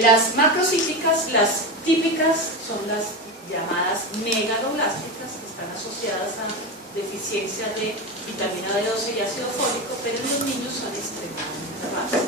Las macrocíclicas, las típicas, son las llamadas megaloblásticas, que están asociadas a deficiencia de vitamina B12 y ácido fólico, pero en los niños son extremadamente raras.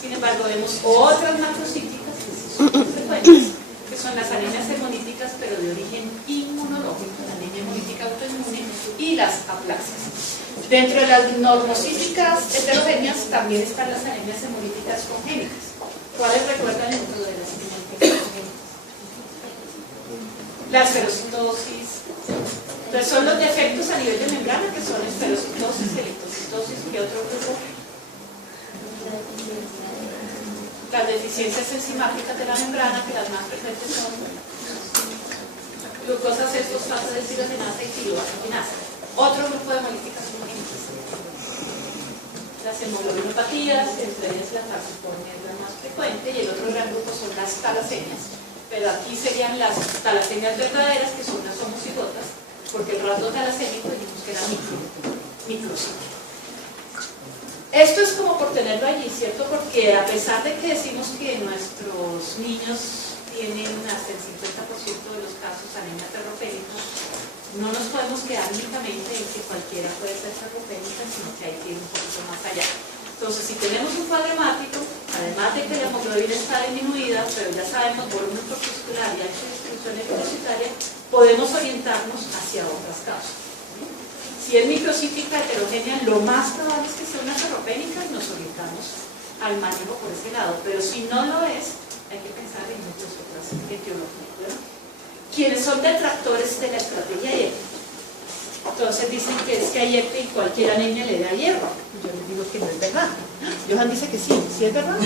Sin embargo, vemos otras macrocíclicas que sí son muy frecuentes, que son las anemias hemolíticas, pero de origen inmunológico, la anemia hemolítica autoinmune, y las aplaxias. Dentro de las normocíticas heterogéneas también están las anemias hemolíticas congénitas. ¿Cuáles recuerdan dentro de las hemolíticas congénitas? La esferocitosis. Entonces son los defectos a nivel de membrana, que son esferocitosis, electrocitosis. ¿Qué otro grupo? Las deficiencias enzimáticas de la membrana, que las más frecuentes son glucosa 6-fosfato deshidrogenasa y tiroaminasa. Otro grupo de hemolíticas congénitas. Las hemoglobinopatías, entre ellas la falciformia es la más frecuente, y el otro gran grupo son las talasemias. Pero aquí serían las talasemias verdaderas, que son las homocigotas, porque el rasgo talasémico dijimos que era microcíclico. Esto es como por tenerlo allí, ¿cierto? Porque a pesar de que decimos que nuestros niños tienen hasta el 50% de los casos anemia ferropénica, no nos podemos quedar únicamente en que cualquiera puede ser ferropénica, sino que hay que ir un poquito más allá. Entonces, si tenemos un cuadro hemático, además de que la hemoglobina está disminuida, pero ya sabemos volumen corpuscular y ancha distribución eritrocitaria, podemos orientarnos hacia otras causas. Si es microcíclica heterogénea, lo más probable es que sea una ferropénica y nos orientamos al manejo por ese lado, pero si no lo es, hay que pensar en muchas otras etiologías, ¿verdad? Quienes son detractores de la estrategia IEPI, entonces dicen que es que a IEPI cualquier anemia le da hierro. Yo les digo que no es verdad. Johan dice que sí, ¿sí es verdad?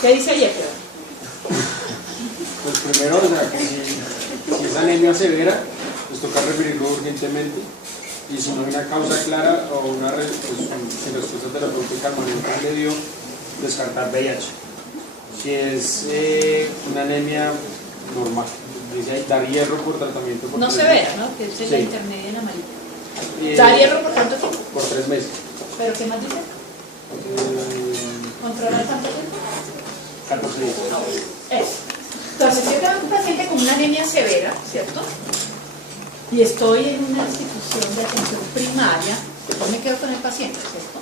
¿Qué dice IEPI? Pues primero, o sea, que si es anemia severa, pues toca referirlo urgentemente, y si no hay una causa clara o una pues, sin respuesta terapéutica al manejo que le dio, descartar VIH. Si es una anemia normal, dice ahí, dar hierro por tratamiento por no 3 severa, meses. ¿no? Que es Sí. la intermedia en amarillo. ¿Da hierro por cuánto tiempo? Por 3 meses. ¿Pero qué más dice? ¿Controlar tanto tiempo? 14 días. Eso. Entonces, si yo tengo un paciente con una anemia severa, ¿cierto? Y estoy en una institución de atención primaria, yo me quedo con el paciente, ¿cierto?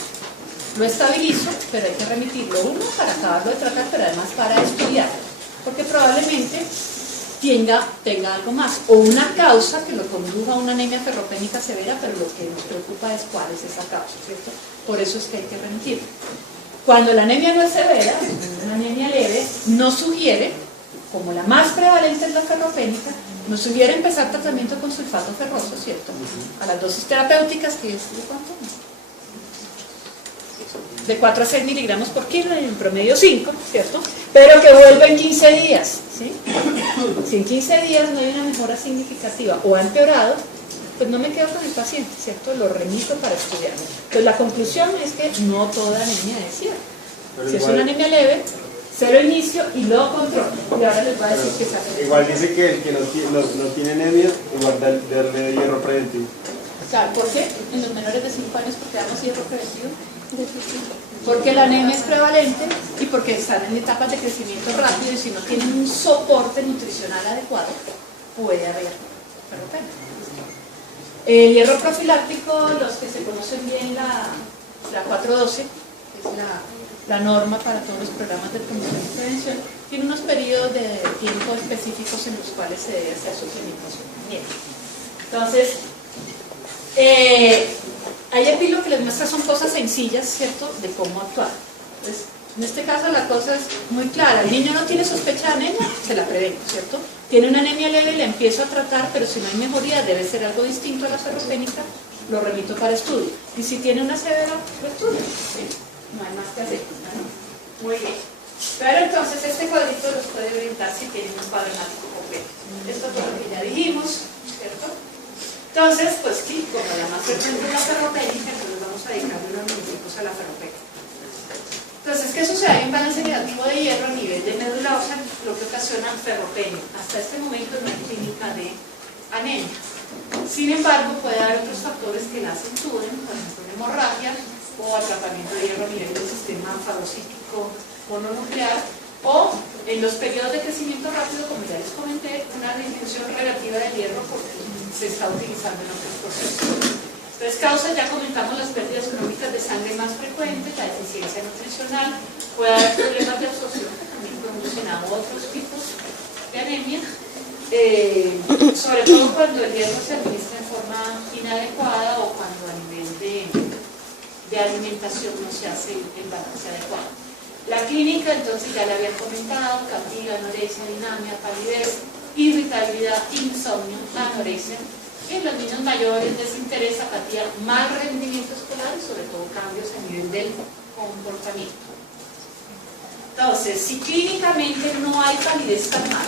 Lo estabilizo, pero hay que remitirlo, uno, para acabarlo de tratar, pero además para estudiar, porque probablemente tenga algo más, o una causa que lo conduja a una anemia ferropénica severa, pero lo que nos preocupa es cuál es esa causa, ¿cierto? Por eso es que hay que remitirlo. Cuando la anemia no es severa, una anemia leve, nos sugiere, como la más prevalente es la ferropénica, nos sugiere empezar tratamiento con sulfato ferroso, ¿cierto? A las dosis terapéuticas, que es ¿de cuánto? De 4 a 6 miligramos por kilo, en promedio 5, ¿cierto? Pero que vuelva en 15 días, ¿sí? Si en 15 días no hay una mejora significativa o ha empeorado, pues no me quedo con el paciente, ¿cierto? Lo remito para estudiarlo. Pues la conclusión es que no toda anemia es cierta. Si es una anemia leve, cero inicio y luego control. Y ahora les voy a decir que se hace. Igual dice que el que no tiene anemia, igual darle hierro preventivo. Claro, ¿por qué? En los menores de 5 años, porque damos hierro preventivo. Porque la anemia es prevalente y porque están en etapas de crecimiento rápido, y si no tienen un soporte nutricional adecuado, puede haber ferropénica. El hierro profiláctico, los que se conocen bien la 412, que es la norma para todos los programas de promoción y prevención, tiene unos periodos de tiempo específicos en los cuales se debe hacer su seguimiento. Entonces, IEPI lo que les muestra son cosas sencillas, ¿cierto?, de cómo actuar. Entonces, en este caso la cosa es muy clara. El niño no tiene sospecha de anemia, se la prevengo, ¿cierto? Tiene una anemia leve, la empiezo a tratar, pero si no hay mejoría, debe ser algo distinto a la ferropénica, lo remito para estudio. Y si tiene una severa, lo estudio, ¿sí? No hay más que hacer, ¿no? Muy bien. Pero entonces este cuadrito los puede orientar si tienen un cuadro hemático completo. Esto es lo que ya dijimos, ¿cierto? Entonces, pues sí, como la más frecuente es la ferropénica, entonces vamos a dedicarle unos minutos a la ferropénica. Entonces, ¿qué sucede? Hay un balance negativo de hierro a nivel de médula ósea, lo que ocasiona ferropenia. Hasta este momento no hay clínica de anemia. Sin embargo, puede haber otros factores que la acentúen, por ejemplo, hemorragia o atrapamiento de hierro a nivel del sistema fagocítico mononuclear, o en los periodos de crecimiento rápido, como ya les comenté, una disminución relativa del hierro porque se está utilizando en otros procesos. Entonces, causas, ya comentamos las pérdidas crónicas de sangre más frecuentes, la deficiencia nutricional, puede haber problemas de absorción, que también promocionan otros tipos de anemia, sobre todo cuando el hierro se administra en forma inadecuada o cuando a nivel de alimentación no se hace el balance adecuado. La clínica, entonces, ya la había comentado: fatiga, anorexia, dinamia, palidez, irritabilidad, insomnio, anorexia. En los niños mayores, desinterés, apatía, mal rendimiento escolar y sobre todo cambios a nivel del comportamiento. Entonces, si clínicamente no hay palidez palmar,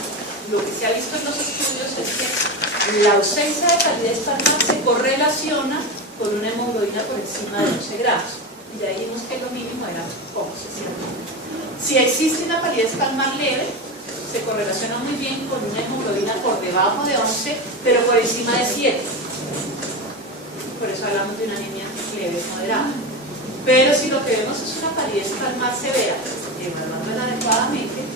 lo que se ha visto en los estudios es que la ausencia de palidez palmar se correlaciona con una hemoglobina por encima de 11 gramos. Y ya dijimos que lo mínimo era 11, ¿cierto? Si existe una palidez palmar leve, se correlaciona muy bien con una hemoglobina por debajo de 11, pero por encima de 7. Por eso hablamos de una anemia leve moderada. Pero si lo que vemos es una palidez palmar severa, evaluándola adecuadamente,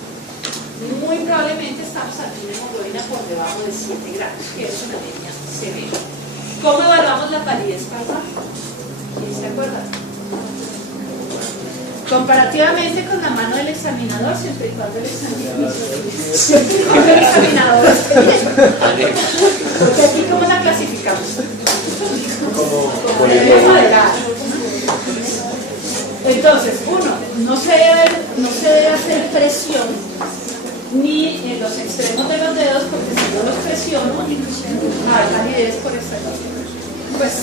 muy probablemente estamos ante una hemoglobina por debajo de 7 gramos, que es una anemia severa. ¿Cómo evaluamos la palidez palmar? ¿Quién se acuerda? Comparativamente con la mano del examinador, siempre y cuando el examinador esté bien. Porque aquí, ¿cómo la clasificamos? Como leve moderada. Entonces, uno, no se debe hacer presión ni en los extremos de los dedos, porque si no los presiono, hay palidez por extremo. Pues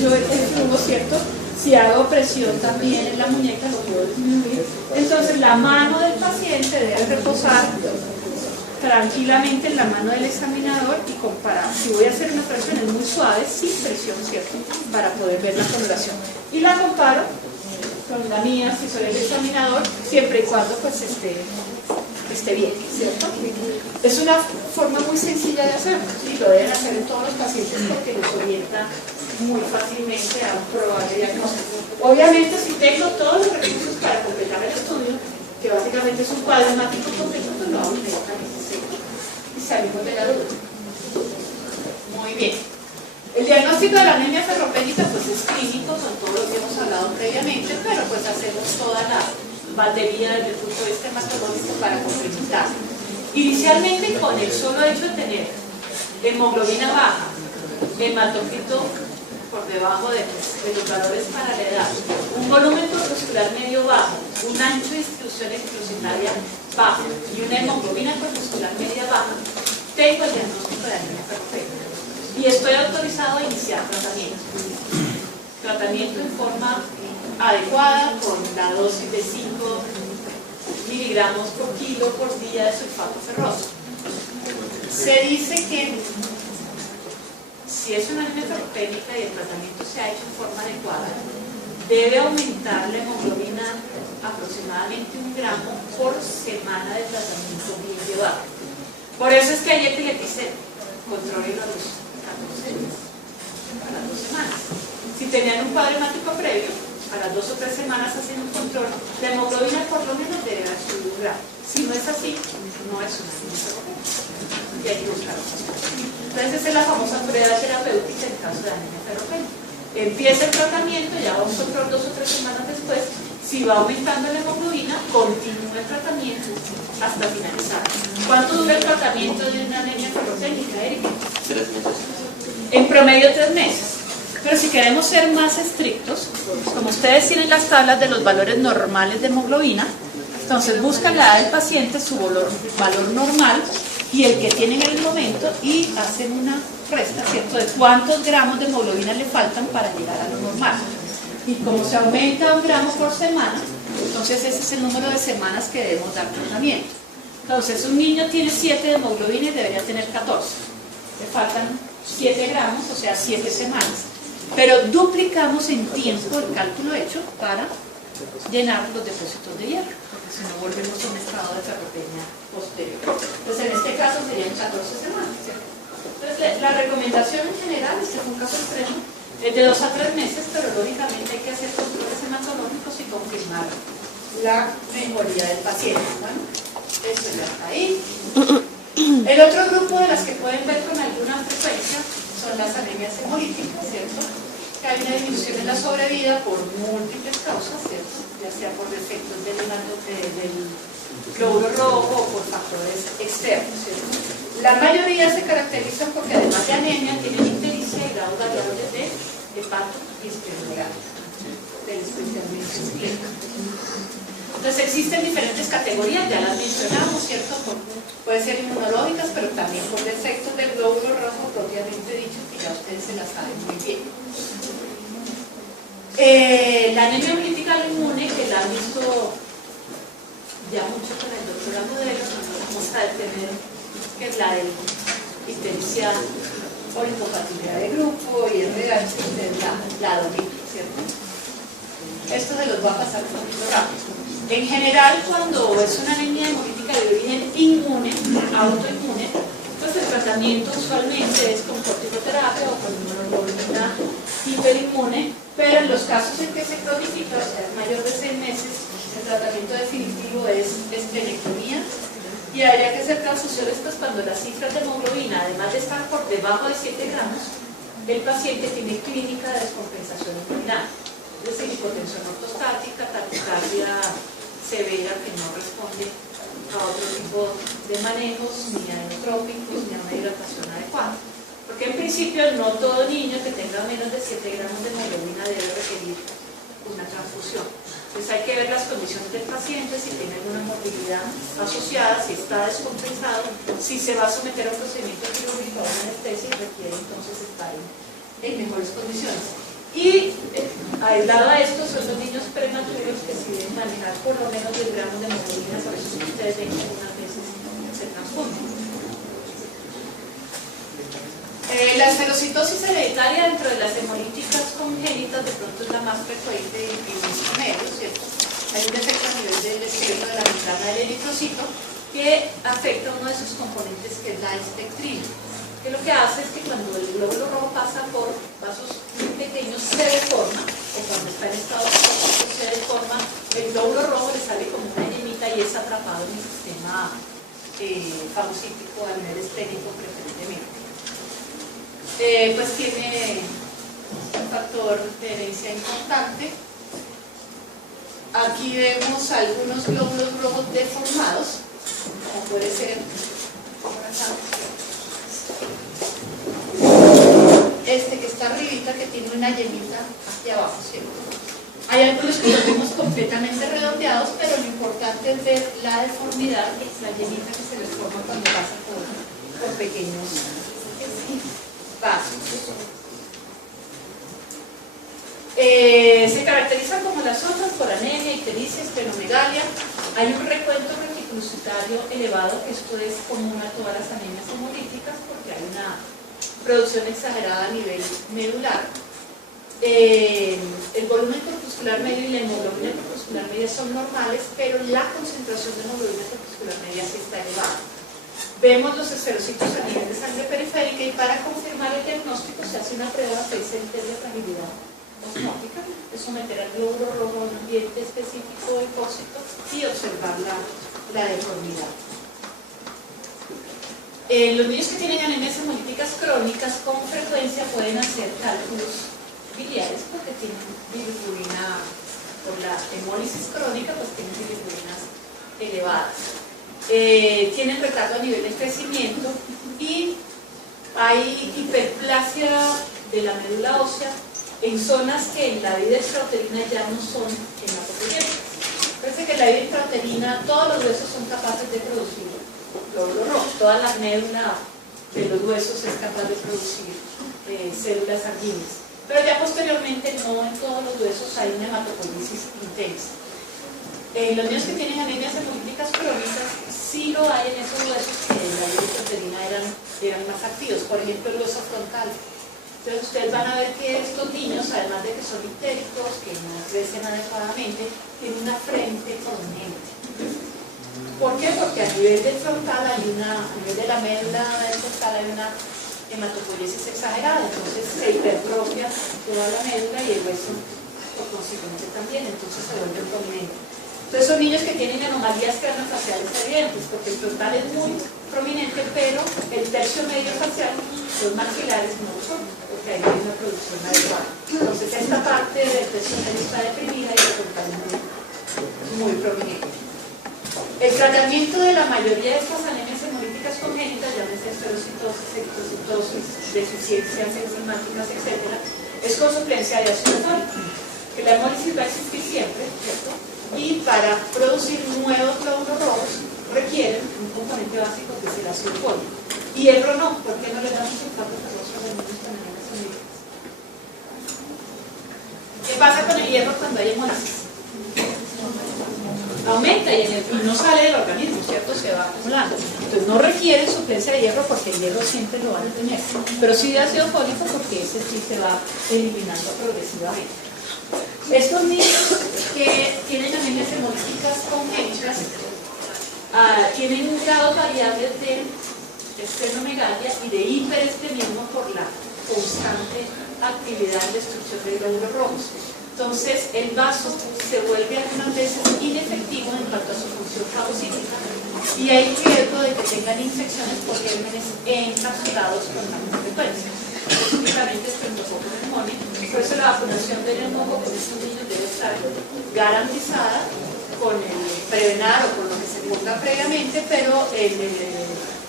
yo el flujo, ¿cierto? Si hago presión también en la muñeca, lo puedo disminuir. Entonces, la mano del paciente debe reposar tranquilamente en la mano del examinador y comparar. Si voy a hacer una presión es muy suave, sin presión, ¿cierto? Para poder ver la coloración. Y la comparo con la mía, si soy el examinador, siempre y cuando pues esté bien, ¿cierto? Es una forma muy sencilla de hacerlo, y lo deben hacer en todos los pacientes porque los orienta muy fácilmente a un probable diagnóstico. Obviamente, si tengo todos los recursos para completar el estudio, que básicamente es un cuadro hemático completo, pues lo hago inmediatamente, ¿cierto? Y salimos de la duda. Muy bien. El diagnóstico de la anemia ferropénica pues es clínico, con todo lo que hemos hablado previamente, pero pues hacemos toda la batería desde el punto de vista hematológico para complementar. Inicialmente, con el solo hecho de tener hemoglobina baja, hematocrito por debajo de los valores para la edad, un volumen corpuscular medio bajo, un ancho de distribución exclusionaria bajo y una hemoglobina corpuscular media baja, tengo el diagnóstico de anemia ferropénica y estoy autorizado a iniciar tratamiento en forma adecuada con la dosis de 5 miligramos por kilo por día de sulfato ferroso. Se dice que si es una anemia ferropénica y el tratamiento se ha hecho en forma adecuada, debe aumentar la hemoglobina aproximadamente 1 gramo por semana de tratamiento bien llevado. Por eso es que ayer le dice controlen a los 14 días, a las 2 semanas. Si tenían un cuadro hemático previo, a las 2 o 3 semanas hacen un control, la hemoglobina por lo menos debe haber subido 1 gramo. Si no es así, no es una anemia ferropénica. Y hay que buscar otras cosas. Entonces esa es la famosa prueba terapéutica en caso de anemia ferropénica. Empieza el tratamiento, ya va un control 2 o 3 semanas después. Si va aumentando la hemoglobina, continúa el tratamiento hasta finalizar. ¿Cuánto dura el tratamiento de una anemia ferropénica, Erika? 3 meses. En promedio 3 meses. Pero si queremos ser más estrictos, como ustedes tienen las tablas de los valores normales de hemoglobina, entonces buscan la edad del paciente, su valor normal y el que tienen en el momento y hacen una resta, ¿cierto?, de cuántos gramos de hemoglobina le faltan para llegar a lo normal. Y como se aumenta 1 gramo por semana, entonces ese es el número de semanas que debemos dar tratamiento. Entonces un niño tiene 7 de hemoglobina y debería tener 14. Le faltan 7 gramos, o sea 7 semanas. Pero duplicamos en tiempo el cálculo hecho para llenar los depósitos de hierro, porque si no volvemos a un estado de ferropenia posterior. Pues en este caso serían 14 semanas, ¿cierto? Entonces la recomendación en general, este es un caso extremo, es de 2 a 3 meses, pero lógicamente hay que hacer controles hematológicos y confirmar la mejoría del paciente. Bueno, eso ya está ahí. El otro grupo de las que pueden ver con alguna frecuencia son las anemias hemolíticas, ¿cierto? Que hay una disminución en la sobrevida por múltiples causas, ¿cierto? Ya sea por defectos del glóbulo rojo o por factores externos, ¿cierto? La mayoría se caracterizan porque además de anemia tienen ictericia y grados variables de hepato y esplenomegalia, especialmente esclera. Entonces existen diferentes categorías, ya las mencionamos, ¿cierto? Pueden ser inmunológicas, pero también por defectos del glóbulo rojo propiamente dicho, que ya ustedes se las saben muy bien. La anemia hemolítica inmune, que la han visto ya mucho con el doctor Agudelo, no vamos a detener, que es la de ictericia o linfopatía de grupo y RH, que es la domina, ¿cierto? Esto se los va a pasar un poquito rápido. En general, cuando es una anemia hemolítica de origen inmune, autoinmune, pues el tratamiento usualmente es con corticoterapia o con inmunoglobulina hiperinmune, pero en los casos en que se cronifica, o sea, es mayor de 6 meses, el tratamiento definitivo es esplenectomía y habría que hacer transfusiones pues, cuando las cifras de hemoglobina, además de estar por debajo de 7 gramos, el paciente tiene clínica de descompensación urinaria, es decir, hipotensión ortostática, taquicardia severa que no responde a otro tipo de manejos, ni a enotrópicos, ni a una hidratación adecuada. Porque en principio no todo niño que tenga menos de 7 gramos de hemoglobina debe requerir una transfusión. Entonces hay que ver las condiciones del paciente, si tiene alguna morbilidad asociada, si está descompensado, si se va a someter a un procedimiento quirúrgico o a una anestesia y requiere entonces estar en mejores condiciones. Y aislado a esto son los niños prematuros que si deben manejar por lo menos 10 gramos de hemoglobina, por eso que ustedes ven que algunas veces se transfunden. La esferocitosis hereditaria dentro de las hemolíticas congénitas de pronto es la más frecuente en estos medios, ¿cierto? Hay un defecto a nivel del esqueleto de la membrana del eritrocito que afecta a uno de sus componentes que es la espectrina, que lo que hace es que cuando el glóbulo rojo pasa por vasos muy pequeños se deforma, o cuando está en estado tóxico se deforma, el glóbulo rojo le sale como una llamita y es atrapado en el sistema fagocítico a nivel esplénico preferentemente. Pues tiene un factor de herencia importante. Aquí vemos algunos glóbulos rojos deformados, como puede ser este que está arribita, que tiene una llemita aquí abajo, ¿cierto? Hay algunos que los vemos completamente redondeados, pero lo importante es ver la deformidad, la llemita que se les forma cuando pasa por pequeños vasos. Se caracterizan como las otras por anemia, ictericia, esplenomegalia. Hay un recuento reticulocitario elevado, que esto es común a todas las anemias hemolíticas porque hay una producción exagerada a nivel medular. El volumen corpuscular medio y la hemoglobina corpuscular media son normales, pero la concentración de hemoglobina corpuscular media sí está elevada. Vemos los esferocitos a nivel de sangre periférica y para confirmar el diagnóstico se hace una prueba que dice de fragilidad osmótica, es someter al glóbulo rojo a un ambiente específico de hipócito y observar la deformidad. Los niños que tienen anemias hemolíticas crónicas con frecuencia pueden hacer cálculos biliares porque tienen bilirrubina, por la hemólisis crónica pues tienen bilirrubinas elevadas. Tienen retardo a nivel de crecimiento y hay hiperplasia de la médula ósea en zonas que en la vida extrauterina ya no son hematopoyéticas. Parece que en la vida intrauterina todos los huesos son capaces de producir glóbulo rojo, toda la médula de los huesos es capaz de producir células sanguíneas, pero ya posteriormente no en todos los huesos hay una hematopoiesis intensa. Los niños que tienen anemias hemolíticas crónicas sí lo hay en esos huesos que en la vida intrauterina eran más activos, por ejemplo el hueso frontal. Entonces ustedes van a ver que estos niños, además de que son ictéricos, que no crecen adecuadamente, tienen una frente prominente. ¿Por qué? Porque a nivel del frontal a nivel de la médula del frontal hay una hematopoiesis exagerada, entonces se hipertrofia toda la médula y el hueso por consiguiente también, entonces se vuelve prominente. Entonces son niños que tienen anomalías craneofaciales evidentes, porque el frontal es muy prominente, pero el tercio medio facial, los maxilares no lo son, porque ahí hay una producción adecuada. Entonces esta parte del tercio medio está deprimida y el frontal es muy prominente. El tratamiento de la mayoría de estas anemias hemolíticas congénitas, llámese esferocitosis, eritrocitosis, deficiencias enzimáticas, etc., es con suplencia de ácido fólico. Que la hemólisis va a existir siempre, ¿cierto? Y para producir nuevos glóbulos rojos requieren un componente básico que es el ácido fólico. Hierro no, ¿por qué no le damos sulfato ferroso a los niños con anemias hemolíticas? ¿Qué pasa con el hierro cuando hay hemólisis? Aumenta y no sale del organismo, ¿cierto? Se va acumulando. Entonces no requiere suplencia de hierro porque el hierro siempre lo van a tener, pero sí de ácido fólico porque ese sí se va eliminando progresivamente. Estos niños que tienen anemias hemolíticas congénitas tienen grados variables de esplenomegalia y de hiperestremismo por la constante actividad de destrucción de glóbulos rojos. Entonces, el vaso se vuelve algunas veces inefectivo en cuanto a su función fagocítica y hay riesgo de que tengan infecciones por gérmenes encapsulados con más frecuencia. Específicamente estreptococos pneumoniae. Por eso la vacunación de neumococo en estos niños debe estar garantizada con el Prevenar o con lo que se ponga previamente, pero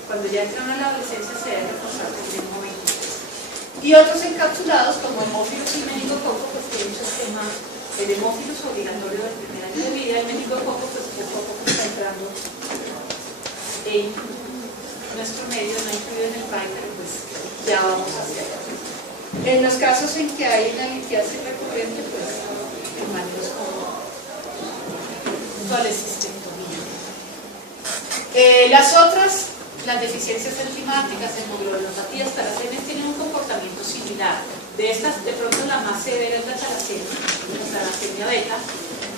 cuando ya entran a la adolescencia se debe reforzar el neumococo. Y otros encapsulados como hemófilos y meningococo, pues tienen un sistema, el hemófilos obligatorio del primer año de vida, el meningococo pues poco a poco está entrando en nuestro medio, no incluido en el PAI, pero pues ya vamos hacia allá. En los casos en que hay una litiasis recurrente, pues el manejo es como colecistectomía. Las otras, las deficiencias enzimáticas, hemoglobinopatías, talasemias, tienen un comportamiento similar. De estas, de pronto la más severa es la talasemia beta,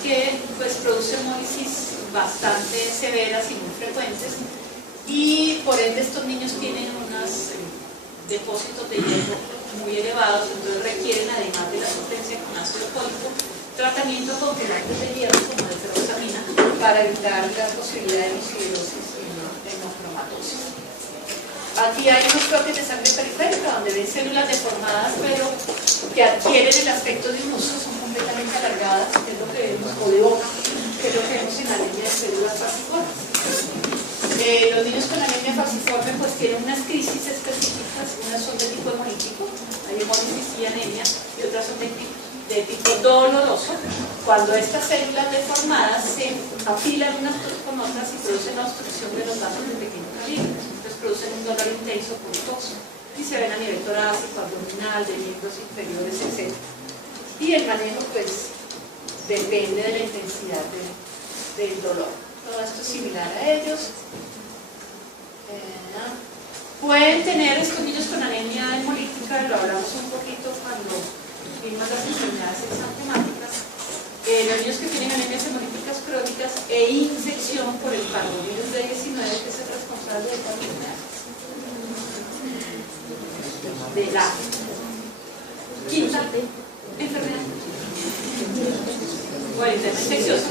que pues produce hemólisis bastante severas y muy frecuentes, y por ende estos niños tienen unos depósitos de hierro muy elevados, entonces requieren, además de la suplencia con ácido fólico, tratamiento con quelantes de hierro como de ferrosamina para evitar la posibilidad de hemosiderosis y hemocromatosis. Aquí hay unos propios de sangre periférica donde ven células deformadas pero que adquieren el aspecto de un uso, son completamente alargadas, que es lo que vemos, o de hoja, que es lo que vemos en la anemia de células falciformes. Los niños con anemia falciforme pues tienen unas crisis específicas, unas son de tipo hemolítico, hay hemólisis y anemia, y otras son de tipo doloroso, cuando estas células deformadas se apilan unas con otras y producen la obstrucción de los vasos de pequeño calibre, entonces producen un dolor intenso pulposo y se ven a nivel torácico, abdominal, de miembros inferiores, etc. Y el manejo pues depende de la intensidad del dolor. Todo esto es similar a ellos. Pueden tener estos niños con anemia hemolítica, lo hablamos un poquito cuando vimos las enfermedades exantemáticas. Los niños que tienen anemias hemolíticas crónicas e infección por el parvovirus D19, que es el responsable de cuál enfermedad? De la quinta enfermedad. Bueno, enfermedad infecciosa.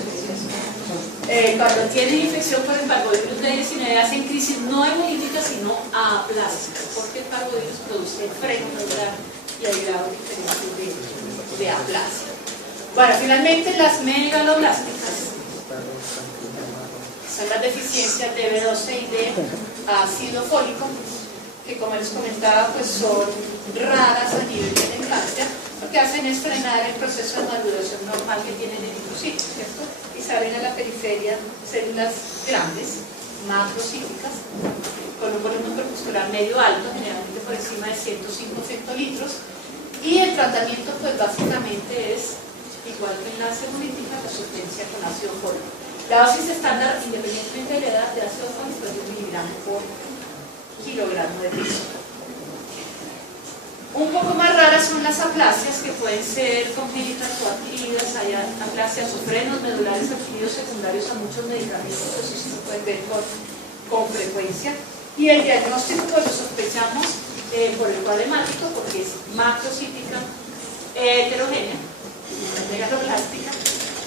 Cuando tienen infección por el parvovirus D19 hacen crisis no hemolíticas sino aplásicas, porque el parvovirus produce freno neural y hay grados diferentes de aplasia. Bueno, finalmente las megaloblásticas son las deficiencias de B12 y de ácido fólico, que como les comentaba pues son raras a nivel de la infancia. Lo que hacen es frenar el proceso de maduración normal que tienen en el linfocitos, ¿cierto? Y salen a la periferia células grandes, macrocíticas, con un volumen corpuscular medio alto, generalmente por encima de 105 hectolitros, y el tratamiento pues básicamente es igual que en la hemolítica, la suplencia con ácido fólico. La dosis estándar, independientemente de la edad, de ácido fólico es de 1 miligramo por kilogramo de peso. Un poco más raras son las aplasias, que pueden ser congénitas o adquiridas. Hay aplasias o frenos medulares adquiridos secundarios a muchos medicamentos, eso sí se puede ver con frecuencia. Y el diagnóstico pues lo sospechamos por el cuadro hemático, porque es macrocítica heterogénea, megaloblástica,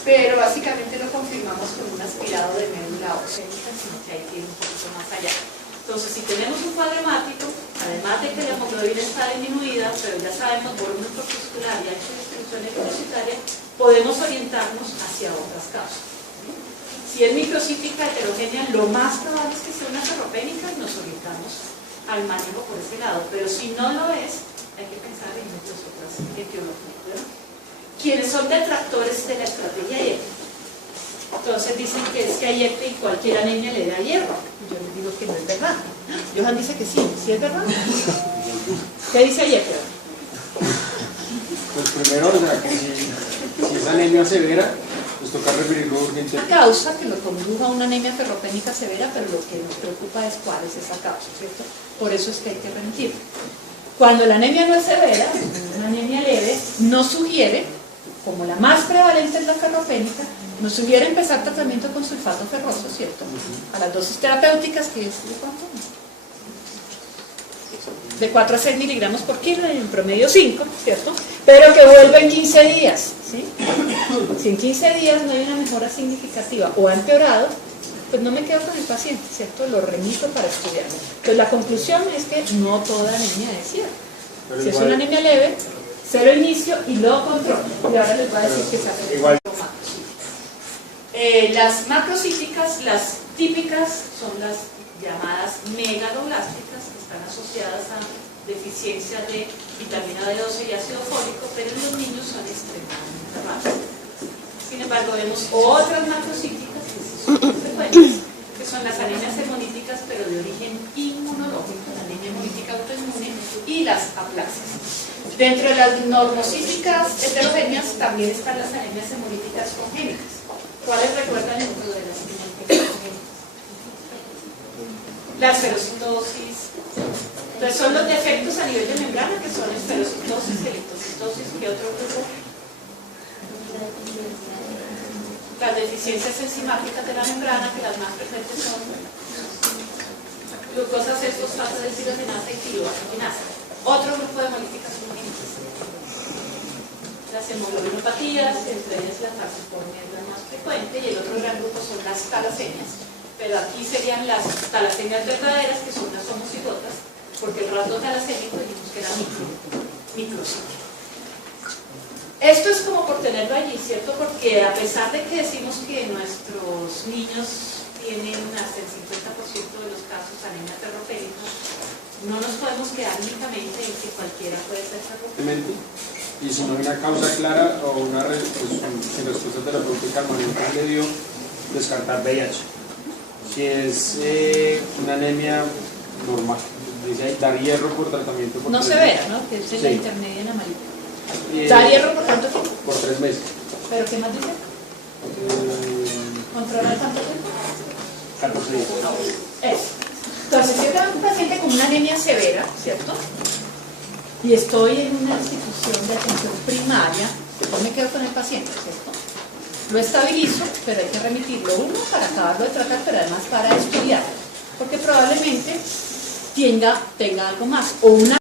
pero básicamente lo confirmamos con un aspirado de médula ósea, sino que hay que ir un poquito más allá. Entonces, si tenemos un cuadro hemático, además de que la hemoglobina está disminuida, pero ya sabemos volumen corpuscular y ancho de distribución ectocitaria, podemos orientarnos hacia otras causas. Si es microcítica heterogénea, lo más probable es que sea una ferropénica y nos orientamos al manejo por ese lado, pero si no lo es, hay que pensar en muchas otras etiologías, ¿verdad? Quienes son detractores de la estrategia IEP, entonces dicen que es que a IEP y cualquier anemia le da hierro. Yo les digo que no es verdad. Johan dice que sí, sí es verdad. ¿Qué dice IEP? Pues primero, o sea, que si es anemia severa, pues toca referirlo urgentemente. Una causa que lo condujo a una anemia ferropénica severa, pero lo que nos preocupa es cuál es esa causa, ¿cierto? Por eso es que hay que remitir. Cuando la anemia no es severa, una anemia leve, nos sugiere, como la más prevalente es la ferropénica, nos sugiere empezar tratamiento con sulfato ferroso, ¿cierto? A las dosis terapéuticas, que es de cuánto? De 4 a 6 miligramos por kilo, en promedio 5, ¿cierto? Pero que vuelva en 15 días, ¿sí? Si en 15 días no hay una mejora significativa o ha empeorado, pues no me quedo con el paciente, ¿cierto? Lo remito para estudiarlo. Entonces la conclusión es que no toda anemia es cierta. Si es una anemia leve, cero inicio y luego control. Y ahora les voy a decir que se hace igual. Las macrocíticas, las típicas, son las llamadas megaloblásticas, que están asociadas a deficiencia de vitamina B12 y ácido fólico, pero en los niños son extremadamente raras. Sin embargo, vemos otras macrocíticas que sí son frecuentes, que son las anemias hemolíticas, pero de origen inmunológico, la anemia hemolítica autoinmune, y las aplaxias. Dentro de las normocíticas heterogéneas también están las anemias hemolíticas congénitas. ¿Cuáles recuerdan dentro de las anemias congénitas? La esferocitosis. Entonces son los defectos a nivel de membrana, que son esferocitosis, electrocitosis. ¿Qué otro grupo? Las deficiencias enzimáticas de la membrana, que las más frecuentes son glucosa 6-fosfato de tirosinasa y tiroaminasa. Otro grupo de hemolíticas congénitas. Las hemoglobinopatías, entre ellas la falciformia es la más frecuente, y el otro gran grupo son las talasemias. Pero aquí serían las talasemias verdaderas, que son las homocigotas, porque el rasgo talasémico dijimos que era microcítico. Esto es como por tenerlo allí, ¿cierto? Porque a pesar de que decimos que nuestros niños tienen hasta el 50% de los casos anemia ferropénica, no nos podemos quedar únicamente en que cualquiera puede ser ferropénico. Y si no hay una causa clara o una sin respuesta terapéutica al manejo que le dio, descartar VIH. Si es una anemia normal, dice dar hierro por tratamiento por no 3 severa, meses. ¿no? Que es la intermedia en amarilla. Y, ¿Dar hierro por cuánto tiempo? Por 3 meses. ¿Pero qué más dice? ¿Controlar tanto tiempo? 14 días. Eso. Entonces, si yo tengo un paciente con una anemia severa, ¿cierto? Y estoy en una institución de atención primaria, yo me quedo con el paciente, ¿cierto? Lo estabilizo, pero hay que remitirlo uno para acabarlo de tratar, pero además para estudiar, porque probablemente tenga algo más, o una